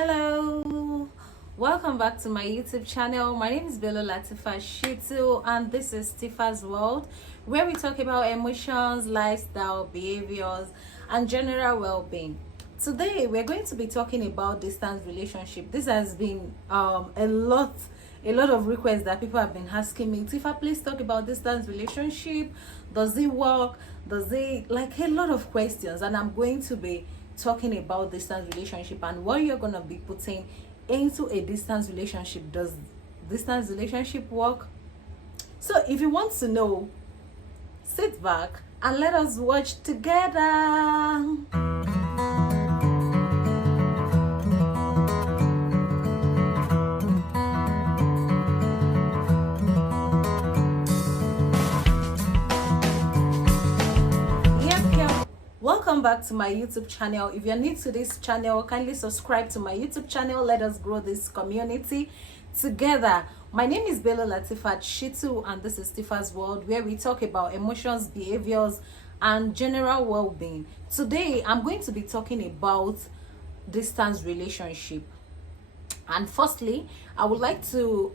Hello, welcome back to my YouTube channel. My name is Bello Latifa Shitu, and this is Tifa's World, where we talk about emotions, lifestyle, behaviors, and general well-being. Today, we're going to be talking about distance relationship. This has been a lot of requests that people have been asking me. Tifa, please talk about distance relationship. Does it work? Does it, like, a lot of questions, and I'm going to be talking about distance relationship and what you're going to be putting into a distance relationship. Does distance relationship work? So if you want to know, sit back and let us watch together. Welcome back to my YouTube channel. If you're new to this channel, kindly subscribe to my YouTube channel. Let us grow this community together. My name is Bello Latifat Shitu, and this is Tifa's World, where we talk about emotions, behaviors, and general well-being. Today, I'm going to be talking about distance relationship. And firstly, I would like to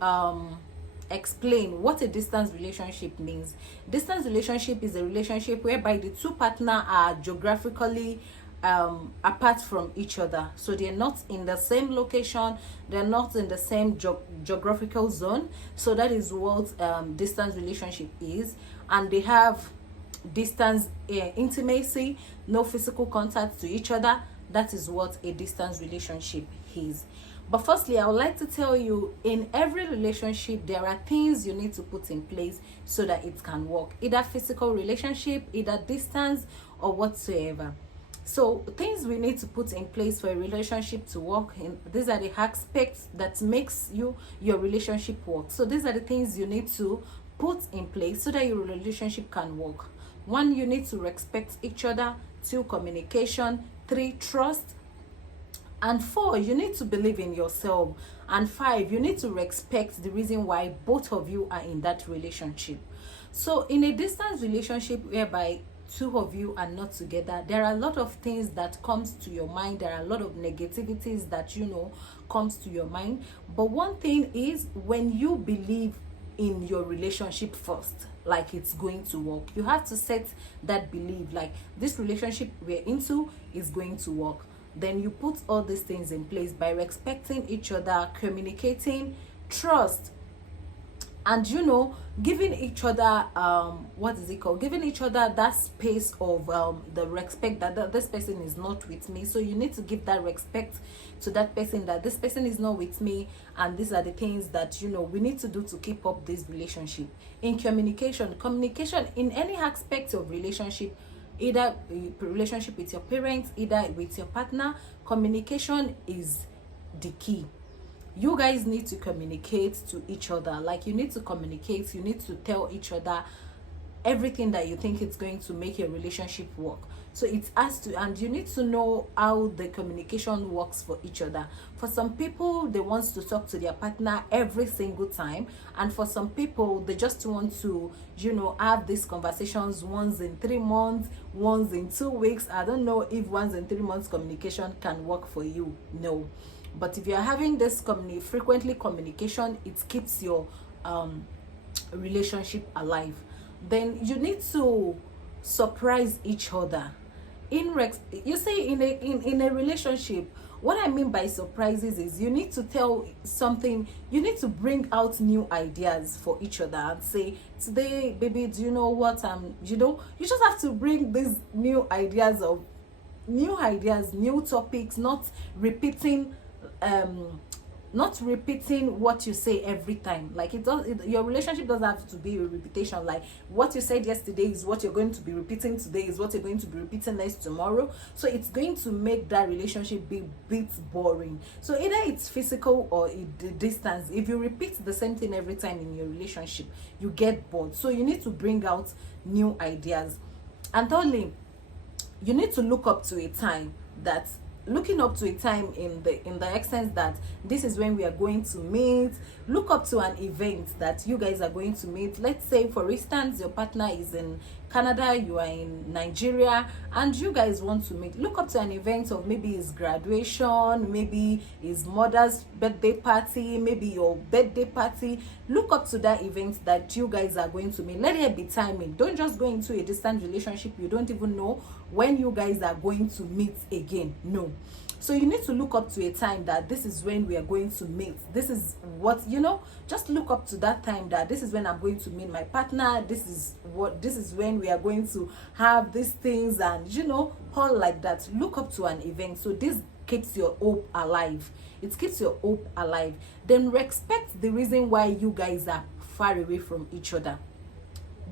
explain what a distance relationship means. Distance relationship is a relationship whereby the two partners are geographically apart from each other, so they're not in the same location, they're not in the same geographical zone. So that is what distance relationship is, and they have distance intimacy, no physical contact to each other. That is what a distance relationship is. But firstly, I would like to tell you, in every relationship, there are things you need to put in place so that it can work. Either physical relationship, either distance, or whatsoever. So things we need to put in place for a relationship to work, in these are the aspects that makes your relationship work. So these are the things you need to put in place so that your relationship can work. 1, you need to respect each other. 2, communication. 3, trust. And 4, you need to believe in yourself. And 5, you need to respect the reason why both of you are in that relationship. So in a distance relationship whereby two of you are not together, there are a lot of things that comes to your mind. There are a lot of negativities that comes to your mind. But one thing is, when you believe in your relationship first, like it's going to work, you have to set that belief, like this relationship we're into is going to work. Then you put all these things in place by respecting each other, communicating, trust, and giving each other giving each other that space of the respect that this person is not with me. So you need to give that respect to that person, that this person is not with me, and these are the things that we need to do to keep up this relationship. In communication in any aspect of relationship, either a relationship with your parents, either with your partner, communication is the key. You guys need to communicate to each other. Like, you need to communicate, you need to tell each other everything that you think it's going to make your relationship work. So it has to, and you need to know how the communication works for each other. For some people, they want to talk to their partner every single time, and for some people, they just want to have these conversations once in 3 months, once in 2 weeks. I don't know if once in 3 months communication can work for you. No. But if you're having this frequently communication, it keeps your relationship alive. Then you need to surprise each other. In a relationship, what I mean by surprises is you need to tell something, you need to bring out new ideas for each other and say, today, baby, do you know what you just have to bring these new ideas, new topics, not repeating what you say every time. Like, your relationship doesn't have to be a repetition. Like, what you said yesterday is what you're going to be repeating today, is what you're going to be repeating next tomorrow. So it's going to make that relationship be a bit boring. So either it's physical or distance. If you repeat the same thing every time in your relationship, you get bored. So you need to bring out new ideas. And thirdly, you need to look up to a time in the extent that this is when we are going to meet. Look up to an event that you guys are going to meet. Let's say, for instance, your partner is in Canada, you are in Nigeria, and you guys want to meet. Look up to an event of maybe his graduation, maybe his mother's birthday party, maybe your birthday party. Look up to that event that you guys are going to meet. Let there be timing. Don't just go into a distant relationship you don't even know when you guys are going to meet again. No. So you need to look up to a time that this is when we are going to meet. This is what, just look up to that time that this is when I'm going to meet my partner. This is when we are going to have these things, and all like that. Look up to an event. So this keeps your hope alive. It keeps your hope alive. Then respect the reason why you guys are far away from each other.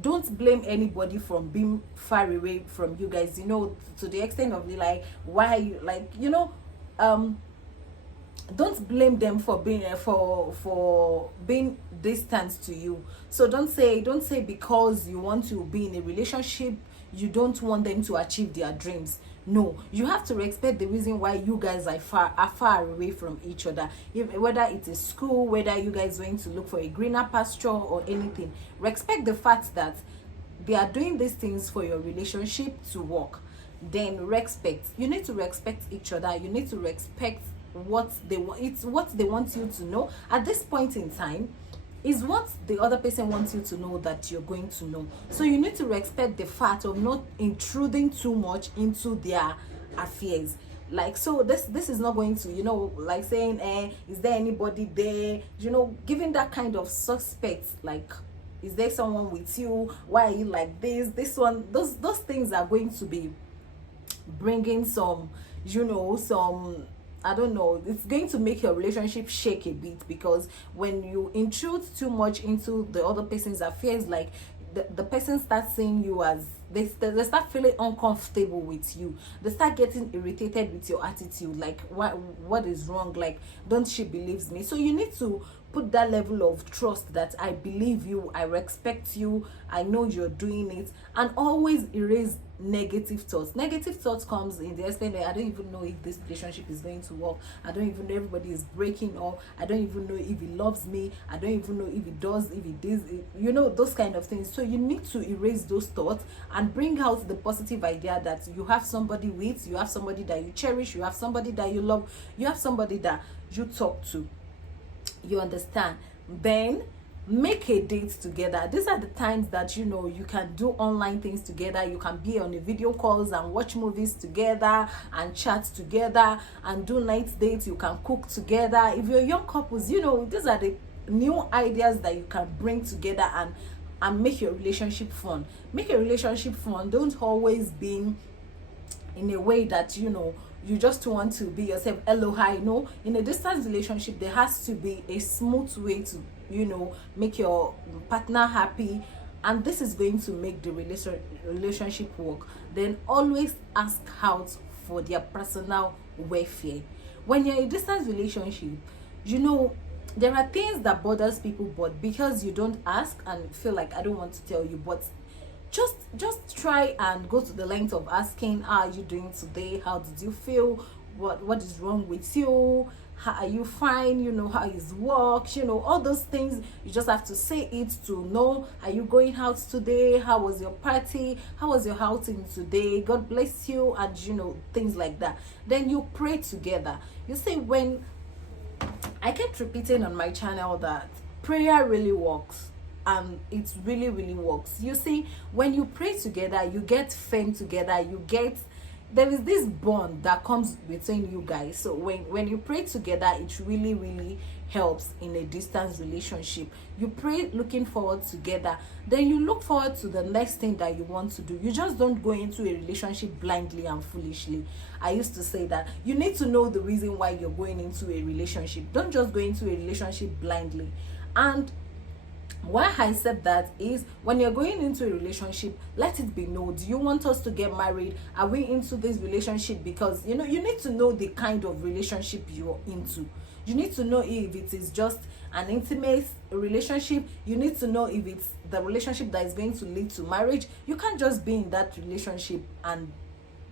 Don't blame anybody from being far away from you guys, to the extent of like, why you don't blame them for being for being distant to you. So don't say because you want to be in a relationship, you don't want them to achieve their dreams. No, you have to respect the reason why you guys are far away from each other. Whether it is school, whether you guys going to look for a greener pasture or anything, respect the fact that they are doing these things for your relationship to work. Then respect. You need to respect each other. You need to respect what they want. It's what they want you to know at this point in time is what the other person wants you to know that you're going to know. So you need to respect the fact of not intruding too much into their affairs. Like, so this is not going to, like saying, is there anybody there? Giving that kind of suspect, like, is there someone with you? Why are you like this one? Those things are going to be bringing some, some, I don't know, it's going to make your relationship shake a bit, because when you intrude too much into the other person's affairs, like the person starts seeing you as, they start feeling uncomfortable with you. They start getting irritated with your attitude, like what is wrong, like, don't she believes me? So you need to put that level of trust that I believe you, I respect you, I know you're doing it, and always erase negative thoughts. Negative thoughts comes in the extent that I don't even know if this relationship is going to work. I don't even know everybody is breaking up. I don't even know if he loves me. I don't even know if he does, if he does, those kind of things. So you need to erase those thoughts and bring out the positive idea that you have somebody with, you have somebody that you cherish, you have somebody that you love, you have somebody that you talk to. You understand? Then make a date together. These are the times that you can do online things together. You can be on a video calls and watch movies together and chat together and do night dates. You can cook together. If you're young couples, these are the new ideas that you can bring together and make your relationship fun. Make your relationship fun. Don't always be in a way that you just want to be yourself. Hello, hi. No, in a distance relationship, there has to be a smooth way to make your partner happy, and this is going to make the relationship work. Then always ask out for their personal welfare. When you're in a distance relationship, there are things that bothers people, but because you don't ask and feel like I don't want to tell you, but just try and go to the length of asking, how are you doing today? How did you feel? What is wrong with you? How are you fine? How is work? All those things. You just have to say it to know, are you going out today? How was your party? How was your outing today? God bless you, and things like that. Then you pray together. You see, when I kept repeating on my channel that prayer really works, and it really, really works. You see, when you pray together, you get firm together, there is this bond that comes between you guys. So when you pray together, it really, really helps in a distance relationship. You pray looking forward together, then you look forward to the next thing that you want to do. You just don't go into a relationship blindly and foolishly. I used to say that you need to know the reason why you're going into a relationship. Don't just go into a relationship blindly. And why I said that is, when you're going into a relationship, let it be known. Do you want us to get married? Are we into this relationship? Because you need to know the kind of relationship you're into. You need to know if it is just an intimate relationship. You need to know if it's the relationship that is going to lead to marriage. You can't just be in that relationship and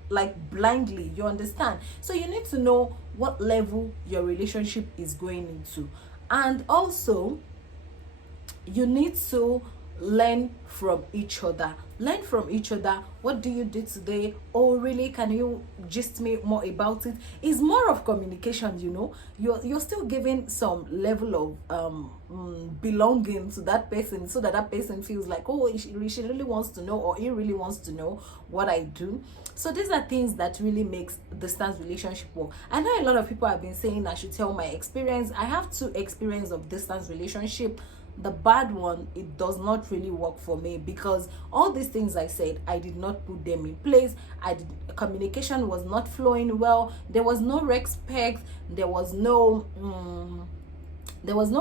like blindly, you understand? So you need to know what level your relationship is going into. And also, you need to learn from each other. learn from each other. What do you do today? Oh, really? Can you gist me more about it? It's more of communication, you know. You're still giving some level of belonging to that person, so that that person feels like, oh, she really wants to know, or he really wants to know what I do. So these are things that really makes distance relationship work. I know a lot of people have been saying I should tell my experience. I have two experience of distance relationship. The bad one, it does not really work for me, because all these things I said, I did not put them in place. Communication was not flowing well. There was no respect. There was no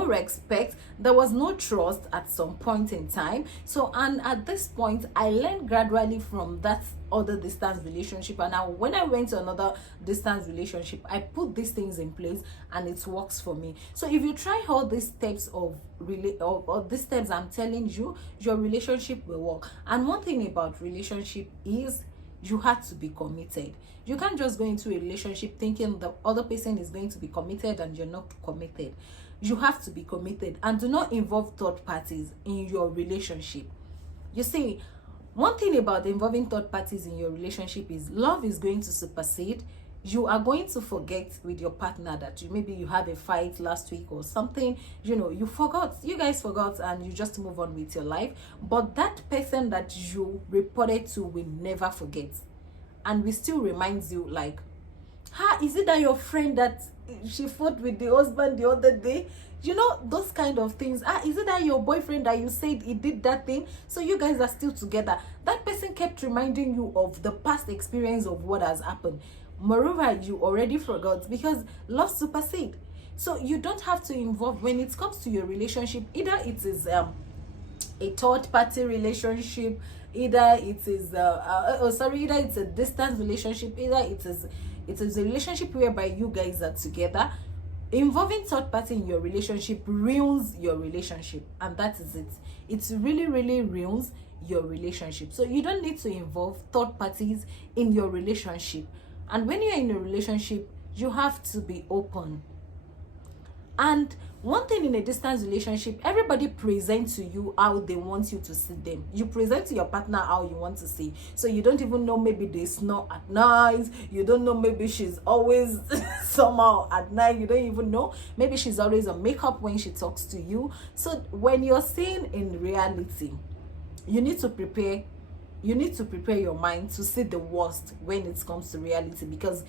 respect, there was no trust at some point in time. So, and at this point I learned gradually from that other distance relationship, and now when I went to another distance relationship, I put these things in place and it works for me. So if you try all these steps of these steps I'm telling you, your relationship will work. And one thing about relationship is you have to be committed. You can't just go into a relationship thinking the other person is going to be committed and you're not committed. You have to be committed, and do not involve third parties in your relationship. You see, one thing about involving third parties in your relationship is love is going to supersede. You are going to forget with your partner that maybe you have a fight last week or something, you guys forgot, and you just move on with your life. But that person that you reported to will never forget, and we still reminds you like, is it that your friend that she fought with the husband the other day? Those kind of things. Is it that your boyfriend that you said he did that thing, so you guys are still together? That person kept reminding you of the past experience of what has happened. Moreover, you already forgot, because love supersedes. So you don't have to involve when it comes to your relationship. Either it is a third party relationship, either it is either it's a distance relationship, either it is a relationship whereby you guys are together. Involving third party in your relationship ruins your relationship, and that is it. It really, really ruins your relationship. So you don't need to involve third parties in your relationship. And when you're in a relationship, you have to be open. And one thing in a distance relationship, everybody presents to you how they want you to see them. You present to your partner how you want to see. So you don't even know, maybe they snore at night. You don't know, maybe she's always somehow at night. You don't even know. Maybe she's always on makeup when she talks to you. So when you're seeing in reality, you need to prepare your mind to see the worst when it comes to reality. Because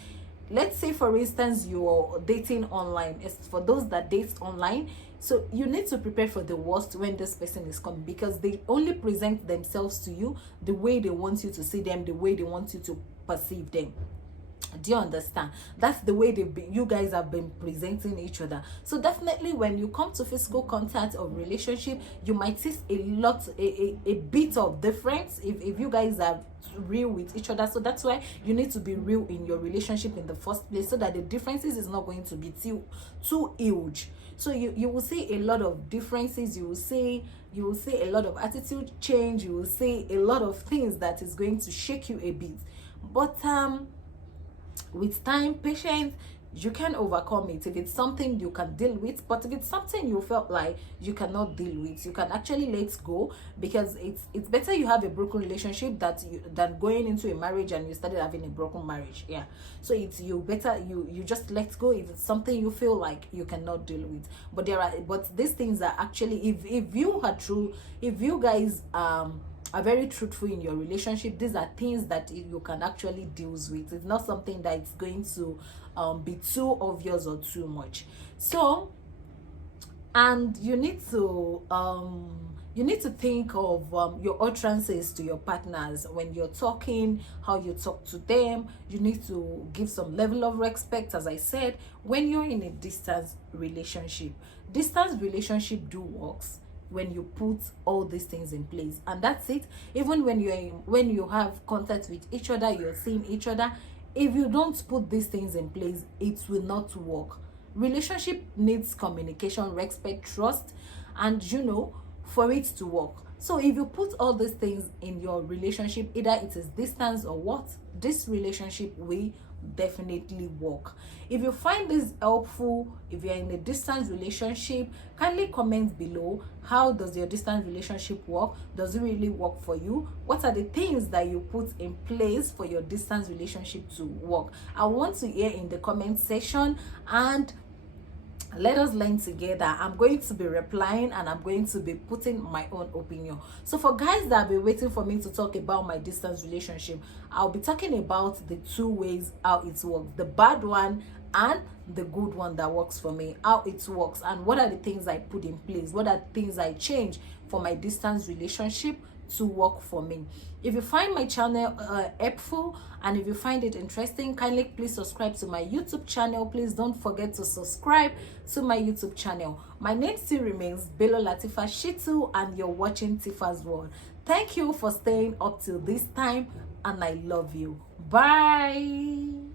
let's say, for instance, you're dating online. It's for those that date online. So you need to prepare for the worst when this person is coming, because they only present themselves to you the way they want you to see them, the way they want you to perceive them. Do you understand? That's the way you guys have been presenting each other. So definitely when you come to physical contact or relationship, you might see a bit of difference if you guys are real with each other. So that's why you need to be real in your relationship in the first place, so that the differences is not going to be too huge. So you will see a lot of differences. You will see a lot of attitude change. You will see a lot of things that is going to shake you a bit. But with time, patience, you can overcome it. If it's something you can deal with, but if it's something you felt like you cannot deal with, you can actually let go. Because it's better you have a broken relationship than going into a marriage and you started having a broken marriage. Yeah. So it's you just let go if it's something you feel like you cannot deal with. But these things are actually, if you guys are very truthful in your relationship, these are things that you can actually deal with. It's not something that it's going to be too obvious or too much. So, and you need to think of your utterances to your partners when you're talking, how you talk to them. You need to give some level of respect. As I said, when you're in a distance relationship do works when you put all these things in place, and that's it. Even when you have contact with each other, you're seeing each other, if you don't put these things in place, it will not work. Relationship needs communication, respect, trust, and for it to work. So if you put all these things in your relationship, either it is distance or what, this relationship will definitely work. If you find this helpful, if you're in a distance relationship, kindly comment below. How does your distance relationship work? Does it really work for you? What are the things that you put in place for your distance relationship to work? I want to hear in the comment section, and let us learn together. I'm going to be replying and I'm going to be putting my own opinion. So for guys that have been waiting for me to talk about my distance relationship, I'll be talking about the two ways how it works, the bad one and the good one that works for me, how it works, and what are the things I put in place, what are the things I change for my distance relationship to work for me. If you find my channel helpful and if you find it interesting, kindly please subscribe to my YouTube channel. Please don't forget to subscribe to my YouTube channel. My name still remains Bello Latifa Shitu, and you're watching Tifa's World. Thank you for staying up till this time, and I love you. Bye.